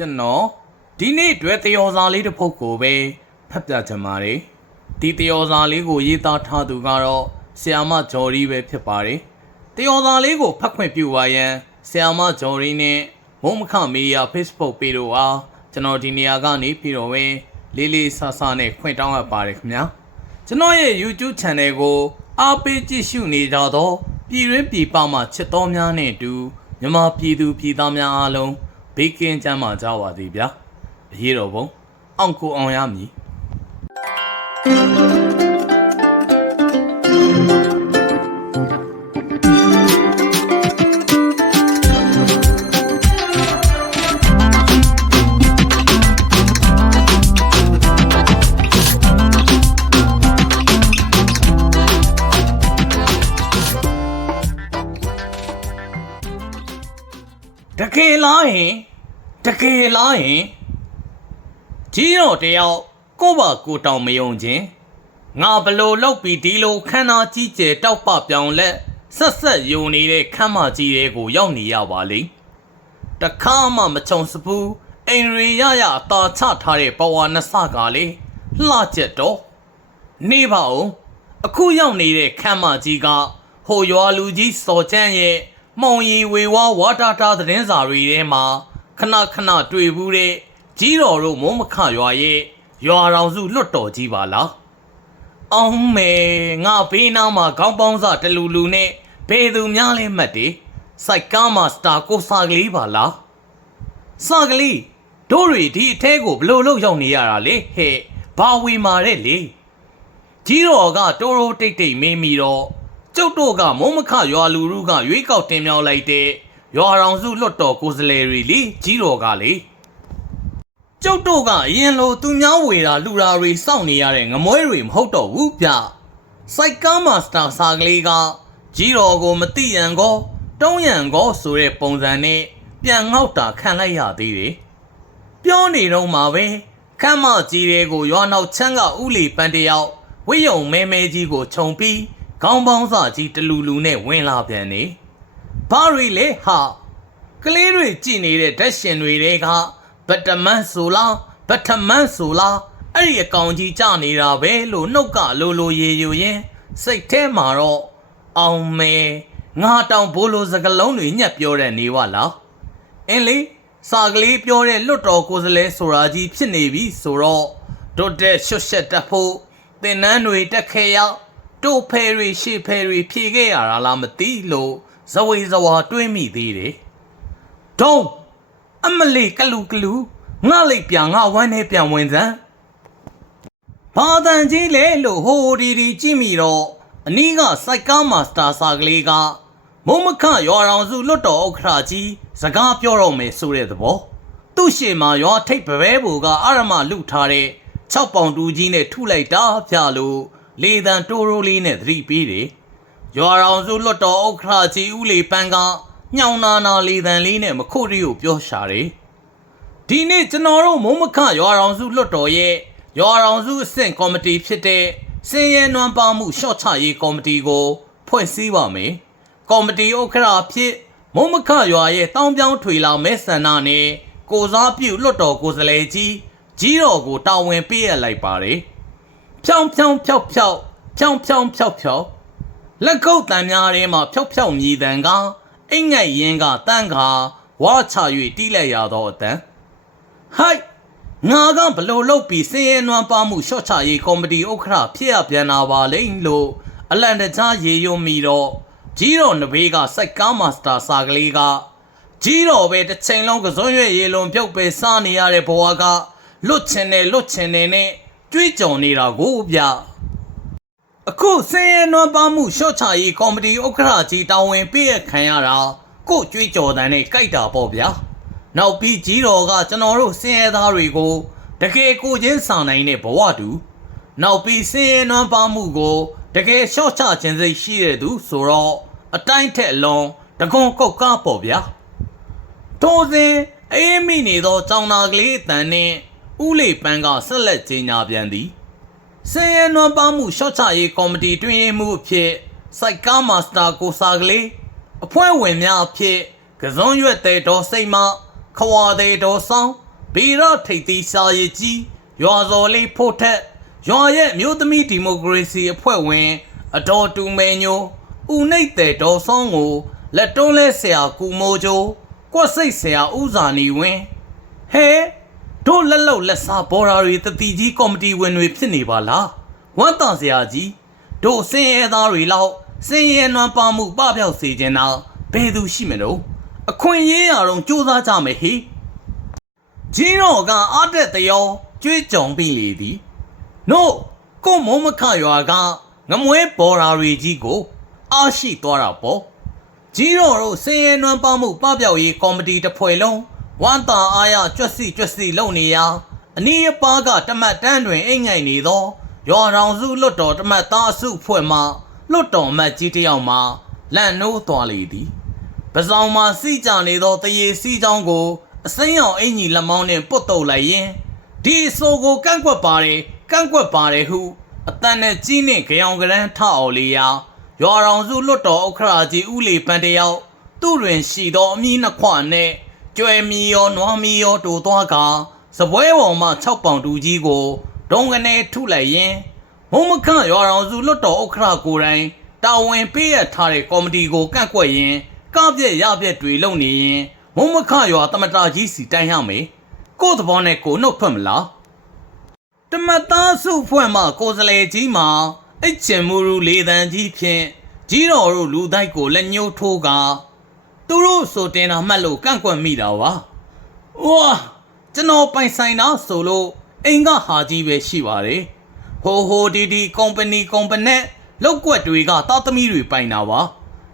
ကျွန်တော်ဒီနေ့တွေ့တယောစာလေးတစ်ပုဒ်ကိုပဲဖတ်ပြချင်ပါတယ်ဒီတယောစာလေးကိုရေးသားထားသူကတော့ဆီယာမဂျော်ရီပဲဖြစ်ပါတယ်တယောစာလေးကိုဖတ်ခွင့်ပြုပါရန်ဆီယာမဂျော်ရီနဲ့မုံမခမီဒီယာ Facebook ပေတို့အားကျွန်တော်ဒီနေရာကနေပြီးတော့ပဲလေးလေးဆဆနဲ့ခွင့်တောင်းအပ်ပါတယ်ခင်ဗျာကျွန်တော်ရဲ့ YouTube Channel ကိုအားပေးကြည့်ရှုနေကြတော့ပြည်ရင်းပြည်ပမှာချစ်တော်များနဲ့အတူမြန်မာပြည်သူပြည်သားများအားလုံး ဘေးကင်းကြမ်းမှာကြပါစေဗျာအရေးတော်ပုံအောင်ကိုအောင်ရမည် တကယ်လားဟင်တကယ်လားဟင်ကြီးတော့တယောက်ကိုယ့်ဘာကိုယ်တောင်မယုံခြင်းငါဘလို့လောက်ပြီးဒီလိုခန္ဓာကြီးကျယ်တောက်ပပြောင်လက်ဆက်ဆက်ယုံနေတဲ့ခမ်းမကြီးတွေကိုရောက်နေရပါလိမ့်တခါမှမချုံစပူးအိမ်ရီရရအသာချထားတဲ့ဘဝနှစ်ဆကလေလှကျက်တော့နေပါဦးအခုရောက်နေတဲ့ခမ်းမကြီးကဟိုရွာလူကြီးစော်ချမ်းရဲ့ မောင်ရီဝေဝါဝါတာတာသတင်းစာတွေထဲမှာခဏခဏတွေ့ဘူးတဲ့ကြီးတော်တို့မုံမခရွာရဲ့ရွာတော်စုလွတ်တော်ကြီးပါလားအောင်မေငါဘေးနားမှာခေါင်းပေါင်းစတလူလူနဲ့ဘယ်သူများလဲမှတ်တယ်စိုက်ကားမာစတာကိုစာကလေးပါလားစာကလေးတို့တွေဒီအထဲကိုဘလို့လို့ရောက်နေရတာလေဟဲ့ဘာဝေမာတဲ့လေကြီးတော်ကတိုးတိုးတိတ်တိတ်မင်းမီတော့ ကျုပ်တို့ကမုံမခရွာလူလူကရွေးကောက်တင်မြောက်လိုက်တဲ့ရွာတော်စုလွတ်တော်ကိုယ်စလဲတွေလေကြီးတော်ကလေကျုပ်တို့ကအရင်လိုသူများဝေတာလူတာတွေစောင့်နေရတဲ့ငမွဲတွေမဟုတ်တော့ဘူးဗျစိုက်ကားမာစတာစာကလေးကကြီးတော်ကိုမတိရန်ကောတုံးရန်ကောဆိုတဲ့ပုံစံနဲ့ပြန်ငေါက်တာခံလိုက်ရသေးတယ်ပြောနေတော့မှာပဲခမ်းမကြီးတွေကိုရွာနောက်ချမ်းကဥလီပန်းတယောက်ဝိယုံမဲမဲကြီးကိုခြုံပြီး ခေါင်းပေါင်းစာကြီးတလူလူနဲ့ဝင်လာပြန်နေဘာတွေလဲဟာ ကလေးတွေကြည်နေတဲ့ဓာတ်ရှင်တွေတဲကဗတမန်ဆိုလားဗတမန်ဆိုလားအဲ့ဒီအကောင်ကြီးကြနေတာပဲလို့နှုတ်ကလိုလိုရေယူရင်စိတ်ထဲမှာတော့အောင်မဲငါတောင်ဘိုးလိုစကလုံးတွေညက်ပြောတဲ့နေဝလားအင်းလေစာကလေးပြောတဲ့လွတ်တော်ကိုယ်စလဲဆိုတာကြီးဖြစ်နေပြီဆိုတော့ဒုတ်တဲ့ရွှတ်ရှက်တက်ဖို့သင်္นานတွေတက်ခဲရောက် တို့ဖဲတွေရှေ့ဖဲတွေဖြေခဲ့ရတာလားမသိလို့ဇဝေဇဝါတွေးမိသေးတယ်ဒုံအမလေးကလူကလူငါလိုက်ပြန်ငါဝမ်းနေပြန်ဝင်စမ်းဘာတန်ကြီးလဲလို့ဟိုဒီဒီကြည့်မိတော့အနီးကစိုက်ကားမာစတာစာကလေးကမုံမခရွာတော်စုလွတ်တော်ဥက္ခရာကြီးစကားပြောတော့မယ်ဆိုတဲ့သဘောသူ့ရှေ့မှာရွာထိပ်ပပဲဘူကအာရမလူထားတဲ့6ပေါင်တူကြီးနဲ့ထုလိုက်တာဖျလို့ လေတံတိုးရိုးလေးနဲ့သတိပေးတယ်ရွာတော်စုလွတ်တော်ဥက္ခရာကြီးဦးလေးပန်းကညောင်နာနာလေးတန်လေးနဲ့မခုတ်ရီကိုပြောရှာတယ်။ဒီနေ့ကျွန်တော်တို့မုံမခရွာတော်စုလွတ်တော်ရဲ့ရွာတော်စုအဆင့်ကော်မတီဖြစ်တဲ့စင်ရဲနွမ်းပါမှုရှော့ချရေးကော်မတီကိုဖွဲ့စည်းပါမယ်။ကော်မတီဥက္ခရာဖြစ်မုံမခရွာရဲ့တောင်းပြောင်းထွေလာမဲဆန္ဒနဲ့ကိုစားပြုလွတ်တော်ကိုယ်စားလှယ်ကြီးကြီးတော်ကိုတာဝန်ပေးရလိုက်ပါတယ်။ ဖြောင်းဖြောင်းဖြောက်ဖြောက်ဖြောင်းဖြောင်းဖြောက်ဖြောက်လက်ကုပ်တန်များထဲမှာဖြောက်ဖြောက်မြည်တံကအိမ်ငိုက်ရင်ကတန်းကဝါချ၍တီးလိုက်ရသောအတန်ဟိုက်ငါကဘလို့လုတ်ပြီးစင်ရဲနွမ်းပါမှုရှော့ချရေးကော်မတီဥက္ခရာဖြစ်ရပြန်လာပါလိမ့်လို့အလန်တကြားရေယုံမီတော့ကြီးတော်နဘေးကစိုက်ကားမာစတာစာကလေးကကြီးတော်ပဲတစ်ချိန်လုံးကစွန်းရွက်ရေလုံးပြုတ်ပဲစားနေရတဲ့ဘဝကလွတ်ချင်တယ်လွတ်ချင်တယ်နဲ့ ကြွေးကြော်နေတာကိုဗျအခုစင်ရဲနွမ်းပါမှုရှော့ချရေးကော်မတီဥက္ခရာကြီးတာဝန်ပေးရခံရတာကို့ကြွေးကြော်တန်နဲ့ကြိုက်တာပေါ့ဗျာနောက်ပြီးကြီးတော်ကကျွန်တော်တို့စင်ရဲသားတွေကိုတကယ်ကိုချင်းဆောင်နိုင်တဲ့ဘဝတူနောက်ပြီးစင်ရဲနွမ်းပါမှုကိုတကယ်ရှော့ချခြင်းစိတ်ရှိတဲ့သူဆိုတော့အတိုင်းထက်အလွန်တကွန်ကုတ်ကားပေါ့ဗျာထိုစဉ်အေးမိနေသောကြောင်နာကလေးအတန်နဲ့ ဥလေးပန်းကဆက်လက်ကြီးညာပြန်သည်စင်ရနွမ်းပါမှုရှော့ချရေးကော်မတီတွင်ရေးမှုအဖြစ်စိုက်ကားမာစတာကိုစာကလေးအဖွဲ့ဝင်များအဖြစ်ကစုံရွက်တဲ့တော်စိတ်မခွာတဲ့တော်ဆောင်ဗီရထိပ်သီးစာရည်ကြီးရွာစော်လေးဖို့ထက်ရွာရဲ့မြို့သမီးဒီမိုကရေစီအဖွဲ့ဝင် အတော်တူမဲညိုဦးနှိတ်တဲ့ဒေါ်စောင်းကိုလက်တွန်းလဲဆရာကူမိုးချိုကွက်စိတ်ဆရာဦးဇာနီဝင်းဟဲ တို့လက်လောက်လက်စားဘော်ရာတွေတတိကြီးကော်မတီဝင်တွေဖြစ်နေပါလားဝမ်းတန်ဆရာကြီးတို့စင်ရဲသားတွေလောက်စင်ရဲနွမ်းပါမှုပပျောက်စေခြင်းတော့ဘယ်သူရှိမလို့အခွင့်အရေးရတော့စူးစမ်းကြမယ်ဟေးကြီးတော်ကအားတက်တရောကြွေးကြောင်ပြီးလေသည်နို့ကိုမုံမခရွာကငမွဲပေါ်ရာတွေကြီးကိုအားရှိသွားတာပေါ့ကြီးတော်တို့စင်ရဲနွမ်းပါမှုပပျောက်ရေးကော်မတီတစ်ဖွဲ့လုံး ဝမ်းသာအားရကြွက်စီကြွက်စီလုပ်နေရာအနီးအပါးကတမတ်တန်းတွင်အိမ်ငိုင်နေသောရွာတော်စုလွတ်တော်တမတ်သားအစုဖွဲ့မှလွတ်တော်မတ်ကြီးတစ်ယောက်မှလန့်နိုးသွားလေသည်ပစောင်မှာစီကြနေသောတရေစီချောင်းကိုအစိမ်းအောင်အင်ကြီးလက်မောင်းနဲ့ပုတ်တုပ်လိုက်ရင်ဒီအဆိုကိုကန့်ကွက်ပါတယ်ကန့်ကွက်ပါတယ်ဟုအတန်နဲ့ကြီးနဲ့ကြောင်ကရန်းထအောင်လေးရာရွာတော်စုလွတ်တော်ဥက္ခရာကြီးဦးလီပန်းတယောက်သူ့တွင်ရှိသောအမည်နှစ်ခွနဲ့ ကျွဲမီရောနွားမီရောတူသွားကစပွဲပေါ်မှ6ပေါင်တူကြီးကိုဒုံကနေထုလိုက်ရင်မုံမခရွာတော်စုလွတ်တော်ဥက္ခရာကိုယ်တိုင်တာဝန်ပေးရထားတဲ့ကော်မတီကိုကန့်ကွက်ရင်ကပြက်ရပြက်တွေလုံနေရင်မုံမခရွာတမတာကြီးစီတိုင်ရမယ်ကို့သဘောနဲ့ကိုနှုတ်ထွက်မလားတမတာစုဖွဲ့မှကိုယ်စလေကြီးမှာအိတ်ချင်မူရူလေတန်ကြီးဖြင့်ကြီးတော်တို့လူတိုက်ကိုလက်ညှိုးထိုးက သူတို့ဆိုတင်တာမှတ်လို့ကန့်ကွက်မိတာပါဝါကျွန်တော်ပိုင်ဆိုင်တာဆိုလို့အိမ်ကဟာကြီးပဲရှိပါတယ်ဟိုဟိုဒီဒီကုမ္ပဏီကုမ္ပဏီလောက်ကွက်တွေကသားသမီးတွေပိုင်တာပါ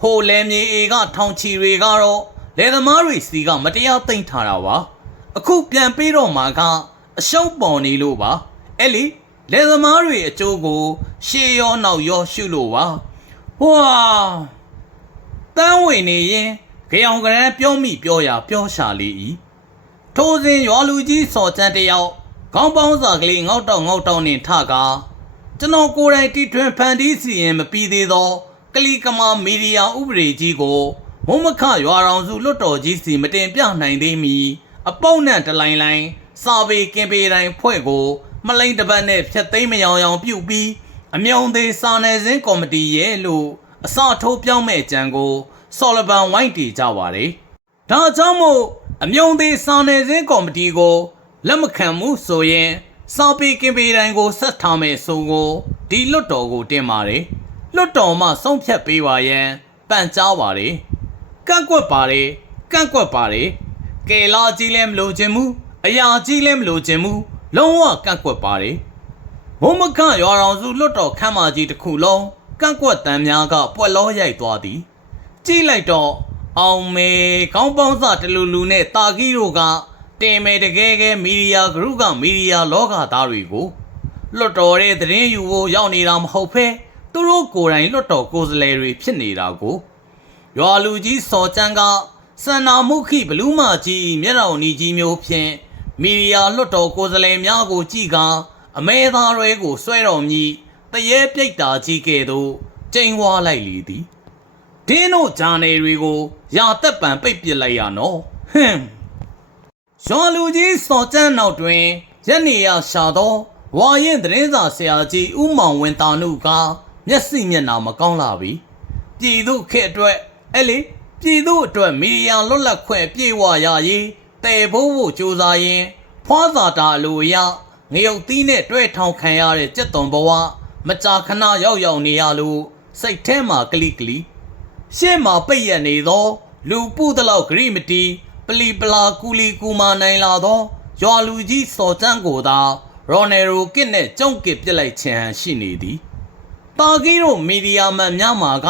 ဟိုလဲမြေအေကထောင်ချီတွေကတော့လယ်သမားတွေစီကမတရားသိမ်းထားတာပါအခုပြန်ပေးတော့မှာကအရှုံးပေါ်နေလို့ပါအဲ့လေလယ်သမားတွေအကျိုးကို ရှေးရောနောက်ရောရှုလို့ပါဟွာတန်းဝင်နေရင် ကြောင်ကရန်ပြောမိပြောရပြောရှာလေ၏ထိုစဉ်ရွာလူကြီးစော်ချမ်းတယောက်ခေါင်းပေါင်းစာကလေးငေါက်တောက်ငေါက်တောက်နဲ့ထကားကျွန်တော်ကိုယ်တိုင်တီထွင်ဖန်တီးစီရင်မပြီးသေးသောကလီကမာမီဒီယာဥပဒေကြီးကိုမုံမခရွာတော်စုလွတ်တော်ကြီးစီမတင်ပြနိုင်သေးမီအပေါက်နဲ့တလိုင်းလိုင်းစာပေကင်ပေတိုင်းဖွဲ့ကို မလိန်တပတ်နဲ့ဖြတ်သိမ်းမယောင်ယောင်ပြုတ်ပြီးအမြုံသေးစာနယ်ဇင်းကော်မတီရဲ့လို့အစထိုးပြောင်းမဲ့ကြံကို ဆော်လဘန်ဝိုင်းတီကြပါတယ်။ဒါကြောင့်မို့အမြုံသေးစာနယ်ဇင်းကော်မတီကိုလက်မခံမှုဆိုရင်စာပေကင်ပေတိုင်းကိုဆက်ထားမယ်ဆိုကိုဒီလွတ်တော်ကိုတင်ပါတယ်လွတ်တော်မှဆုံးဖြတ်ပေးပါရန်ပန်ကြားပါတယ်ကန့်ကွက်ပါတယ်ကန့်ကွက်ပါတယ်ကဲလာကြီးလည်းမလို့ခြင်းမူအရာကြီးလည်းမလို့ခြင်းမူလုံးဝကန့်ကွက်ပါတယ်မုံမခရွာတော်စုလွတ်တော်ခမ်းမကြီးတစ်ခုလုံးကန့်ကွက်တမ်းများကပွက်လောရိုက်သွားသည် ကြည့်လိုက်တော့အောင်မေခေါင်းပေါင်းစတလူလူနဲ့တာကီတို့ကတင်မေတကယ်ကဲမီဒီယာဂရုကမီဒီယာလောကသားတွေကိုလွတ်တော်တဲ့သတင်းယူဖို့ရောက်နေတာမဟုတ်ဖဲသူတို့ကိုယ်တိုင်လွတ်တော်ကိုယ်စားလှယ်တွေဖြစ်နေတာကိုရွာလူကြီးစော်ချန်းကစန္နာမှုခိဘလူးမကြီးမျက်တော်နီကြီးမျိုးဖြင့်မီဒီယာလွတ်တော်ကိုယ်စားလှယ်များကိုကြည်ကအမဲသားတွေကိုဆွဲတော်မူတရေပြိတ်တာကြီးကဲ့သို့ကျိန်ဝါလိုက်လေသည် ဒင်းတို့ဂျာနယ်တွေကိုရာသက်ပံပိတ်ပစ်လိုက်ရနော်ဟွန်းရွှန်လူကြီးစော်ကျန်းနောက်တွင်ရက်နေရရှာသောဝါရင်သတင်းစာဆရာကြီးဦးမောင်ဝင်းတာနုကမျက်စိမျက်နှာမကောင်းလာပြီပြည်သူခေတ်အတွက်အဲ့လေပြည်သူအတွက်မီဒီယာလွတ်လပ်ခွင့်ပြေဝရရေးတည်ဖို့ဖို့ကြိုးစားရင်းဖွားစာတာအလိုအရငရုတ်သီးနဲ့တွဲထောင်ခံရတဲ့ကြက်သွန်ဘဝမကြာခဏရောက်ရောက်နေရလို့စိတ်ထဲမှာကလိကလိ ရှေ့မှာပိတ်ရနေသော လူပုတလောက်ဂရိမတီပလီပလာကူလီကူမာနိုင်လာသောရွာလူကြီးစော်ချန်းကိုသာရော်နယ်ရိုကစ်နဲ့ကျုံကစ်ပြစ်လိုက်ခြင်းဟန်ရှိနေသည်တာကီတို့မီဒီယာမန်များမှာက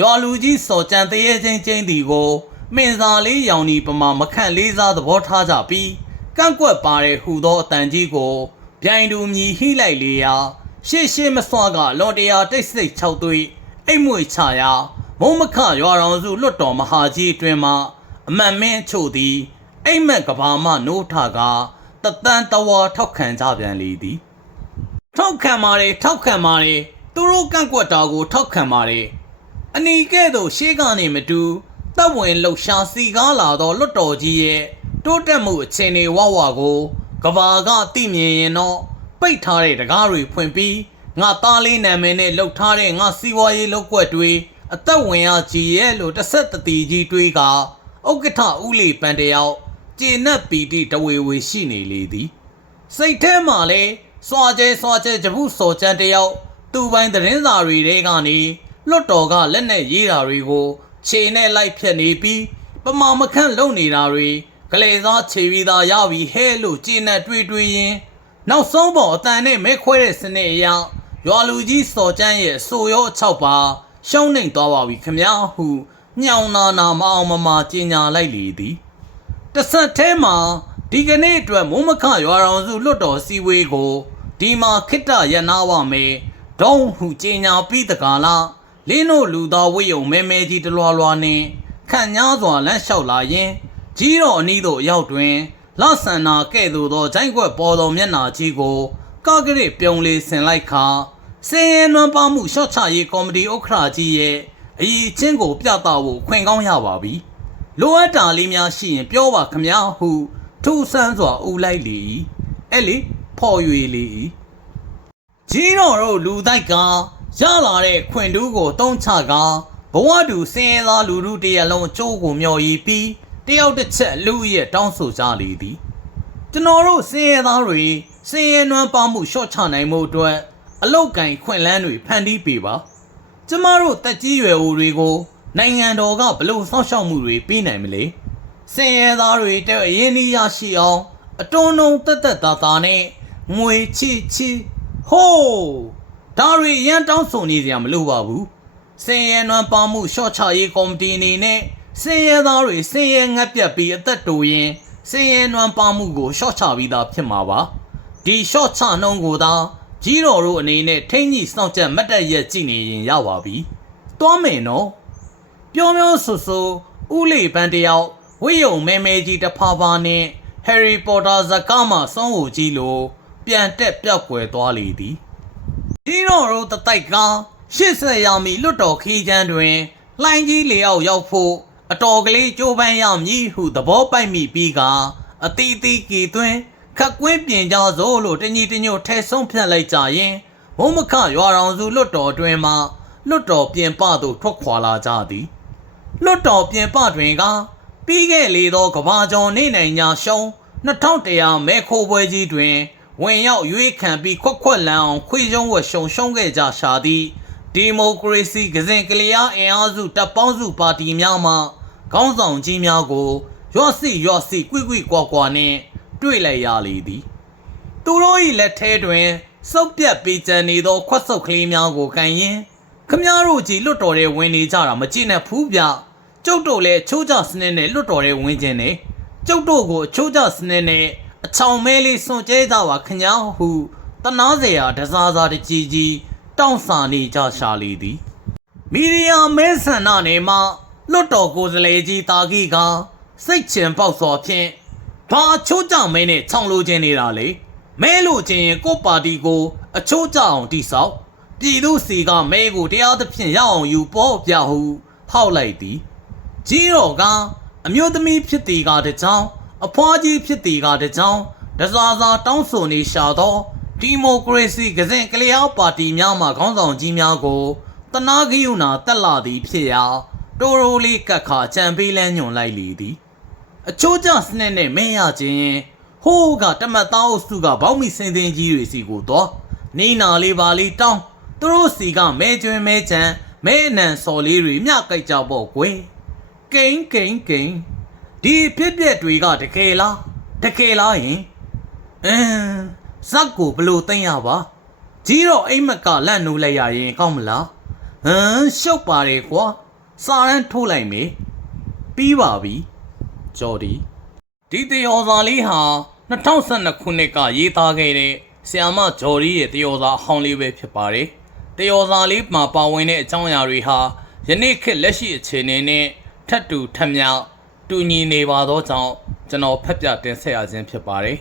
ရွာလူကြီးစော်ချန်းတရေချင်းချင်းတီကိုမင်စာလေးရောင်ဒီပမာမခန့်လေးစားသဘောထားကြပြီးကန့်ကွက်ပါတဲ့ဟူသောအတန်ကြီးကိုပြိုင်တူမြည်ဟိလိုက်လေရာရှေ့ရှေ့မစွာကလွန်တရာတိတ်ဆိတ်၆သွေးအိမ်မွေချရာ မုံမခရွာတော်စုလွတ်တော်မဟာကြီးအတွင်မှအမန်မင်းချို့သည်အိမ်မက်ကဘာမှနိုးထကတတန်တဝါထောက်ခံကြပြန်လေသည်ထောက်ခံပါတယ်ထောက်ခံပါတယ်သူတို့ကန့်ကွက်တာကို ထောက်ခံပါတယ်အနီကဲ့သို့ရှေးကနေမတူတပ်ဝင်လှုပ်ရှားစီကားလာသောလွတ်တော်ကြီးရဲ့တိုးတက်မှုအခြေအနေဝဝကိုကဘာကသိမြင်ရင်တော့ပိတ်ထားတဲ့တကားတွေဖွင့်ပြီးငါသားလေးနာမည်နဲ့လှုပ်ထားတဲ့ငါစီးပွားရေးလုပ်ကွက်တွေ အသက်ဝင်ရကြည်ရဲ့လို့တစ်ဆက်တတိကြီးတွေးကဥက္ကဋ္ဌဦးလီပန်တယောက်ကျေနပ်ပီတိတဝေဝေရှိနေလေသည်စိတ်ထဲမှာလဲစွာကျဲစွာကျဲကြပုစော်ချမ်းတယောက်သူ့ပိုင်းသတင်းစာတွေထဲကနေလွတ်တော်ကလက်နဲ့ရေးတာတွေကိုခြေနဲ့လိုက်ဖြတ်နေပြီးပမာမခန့်လုံနေတာတွေကလေးစားခြေပြီးသားရပြီဟဲလို့ကျေနပ်တွေးတွေးရင်းနောက်ဆုံးပေါ်အတန်နဲ့မဲခွဲတဲ့စနစ်အရရွာလူကြီးစော်ချမ်းရဲ့ဆိုရောအချောက်ပါ ရှုံးနေသွားပါပြီခမည်းဟုညောင်နာနာမအောင်မမကျင်ညာလိုက်လေသည်တဆက်ထဲမှာဒီကနေ့အတွက်မုံမခရွာတော်စုလွတ်တော်စီဝေးကိုဒီမှာခိတ္တရနာဝမယ်ဒုံဟုကျင်ညာပြီးတကားလားလင်းတို့လူသားဝိယုံမဲမဲကြီးတလွာလွာနဲ့ခန့်ညားစွာလမ်းလျှောက်လာရင်ကြီးတော်အနီးသို့ရောက်တွင်လဆန္နာကဲ့သို့သောဂျိုင်းခွက်ပေါ်တော်မျက်နာကြီးကိုကကရစ်ပြုံးလေးဆင်လိုက်ခါ စင်ရဲနွမ်းပါမှုရှော့ချရေးကော်မတီဥက္ခရာကြီးရဲ့အည်ချင်းကိုပြသဖို့ခွင့်ကောင်းရပါပြီလိုအပ်တာလေးများရှိရင်ပြောပါခမည်းဟုထူဆန်းစွာဦးလိုက်လေ၏အဲ့လေဖော်၍လေ၏ကြီးတော်တို့လူတိုက်ကရလာတဲ့ခွင်တူးကိုတုံးချကဘဝတူစင်ရသားလူလူတရက်လုံးအကျိုးကိုမျော်ရည်ပြီးတယောက်တစ်ချက်လူရဲ့တောင်းဆိုကြလေသည်ကျွန်တော်တို့စင်ရသားတွေစင်ရနွမ်းပေါမှုရှော့ချနိုင်မှုအတွက် အလောက်ကင်ခွင့်လန်းတွေဖန်တီးပေးပါကျမတို့တက်ကြီးရွယ်အိုတွေကိုနိုင်ငံတော်ကဘလို့စောင့်ရှောက်မှုတွေပေးနိုင်မလဲစင်ရဲသားတွေတဲ့အရင်ကြီးရရှိအောင်အတုံးတုံးတက်တက်တာတာနဲ့ငွေချီချီဟိုးဒါတွေရန်တောင်းဆိုနေကြမလို့ပါဘူးစင်ရဲနွမ်းပါမှုရှော့ချရေးကော်မတီအနေနဲ့စင်ရဲသားတွေစင်ရဲငတ်ပြတ်ပြီးအသက်တိုရင်စင်ရဲနွမ်းပါမှုကိုရှော့ချပြီးသားဖြစ်မှာပါဒီရှော့ချနှုံးကိုသာ ကြီးတော်တို့အနေနဲ့ထိမ့်ကြီးစောင့်ကြက်မတ်တက်ရက်ကြည့်နေရင်ရပါပြီ။သွားမယ်နော်။ပြောပြောဆိုဆိုဦးလေးပန်းတယောက်ဝိယုံမဲမဲကြီးတစ်ဖာဖာနဲ့ Harry Potter ဇာတ်ကားမှာစောင်းဟူကြီးလိုပြန်တက်ပြောက်ွယ်သွားလေသည်။ကြီးတော်တို့တတိုက်ကရှစ်ဆက်ရောက်မီလွတ်တော်ခီးချမ်းတွင်လှိုင်းကြီးလေအောက်ရောက်ဖို့အတော်ကလေးကြိုးပမ်းရမည်ဟုသဘောပိုက်မိပြီးကအတီးတီးကီသွင်း ခက်ကွင်းပြင်ကြစို့လို့တညီတညွတ်ထဲဆုံးဖြတ်လိုက်ကြရင်မုံမခရွာတော်စုလွတ်တော်တွင်မှလွတ်တော်ပြင်ပသို့ထွက်ခွာလာကြသည်လွတ်တော်ပြင်ပတွင်ကပြီးခဲ့လေသောကဘာကျော်နေနိုင်ညာရှုံး2100မဲခိုးပွဲကြီးတွင် ဝင်ရောက်ရွေးခံပြီးခွက်ခွက်လန်းအောင်ခွေးရှုံးဝက်ရှုံရှုံးခဲ့ကြရှာသည်ဒီမိုကရေစီကစဉ်ကလျားအင်အားစုတပ်ပေါင်းစုပါတီများမှခေါင်းဆောင်ကြီးများကိုရော့စီရော့စီကွိကွိကွာကွာနှင့် တွေ့လိုက်ရလေသည်သူတို့၏လက်ထဲတွင်စုပ်ပြတ်ပေးကြံနေသော ခွက်ဆုပ်ကလေးများကိုကန်ရင်ခမည်းတော်ကြီးလွတ်တော်ထဲဝင်နေကြတာမကြည့်နဲ့ဘူးဗျကျုပ်တို့လည်းချိုးကြစနစ်နဲ့လွတ်တော်ထဲဝင်ခြင်းနဲ့ကျုပ်တို့ကိုအချိုးကျစနစ်နဲ့အချောင်မဲလေးစွန့်ကြဲကြပါခညာဟုတနာစရာတစားစားတကြီးကြီးတောင့်စာနေကြရှာလေသည်မီဒီယာမဲဆန္ဒနယ်မှလွတ်တော်ကိုယ်စားလှယ်ကြီးတာဂီကစိတ်ချင်ပေါက်စွာဖြင့် ဘာအချိုးကြောင့်မဲနဲ့ခြောင်လိုခြင်းနေတာလေမဲလို့ခြင်းရင်ကိုယ့်ပါတီကို အချိုးကြောင်တိဆောက်ပြည်သူစီကမဲကိုတရားသဖြင့်ရအောင်ယူပေါ်ပြဟုဟောက်လိုက်သည်ကြီးတော်ကအမျိုးသမီးဖြစ်တီကတကြောင်အဖွားကြီးဖြစ်တီကတကြောင်တစားစားတောင်းဆိုနေရှာသောဒီမိုကရေစီကစဉ်ကလျားပါတီများမှခေါင်းဆောင်ကြီးများကိုတနာဂယုဏတက်လာသည်ဖြစ်ရာတိုရိုလေးကတ်ခါကြံပေးလန်းညွန်လိုက်လေသည် အချိုးကျစနစ်နဲ့မဲရခြင်းဟိုးကတမတ်သားအုပ်စုကဘောက်မီစင်သင်ကြီးတွေစီကိုတော့နေနာလေးပါလေးတောင်းသူတို့စီကမဲကျွင်းမဲချမ်းမဲအနံစော်လေးတွေမြကြိုက်ကြပေါ့ကွယ်ကိန်းကိန်းကိန်းဒီဖြစ်ပျက်တွေကတကယ်လားတကယ်လားယင်အင်းဇက်ကိုဘလို့သိမ့်ရပါကြီးတော့အိမ်မက်ကလန့်နိုးလိုက်ရရင်ကောင်းမလားဟမ်ရှုပ်ပါတယ်ကွာစာရန်ထိုးလိုက်မေပြီးပါပြီ ဂျော်ဒီဒီတယောစာလေးဟာ2012ခုနှစ်ကရေးသားခဲ့တဲ့ဆီယာမဂျော်ဒီရဲ့တယောစာအဟောင်းလေးပဲဖြစ်ပါတယ်တယောစာလေးမှာပါဝင်တဲ့အကြောင်းအရာတွေဟာယနေ့ခေတ်လက်ရှိအခြေအနေနဲ့ထပ်တူထပ်မြောက်တူညီနေပါသောကြောင့်ကျွန်တော်ဖက်ပြတင်ဆက်ရခြင်းဖြစ်ပါတယ်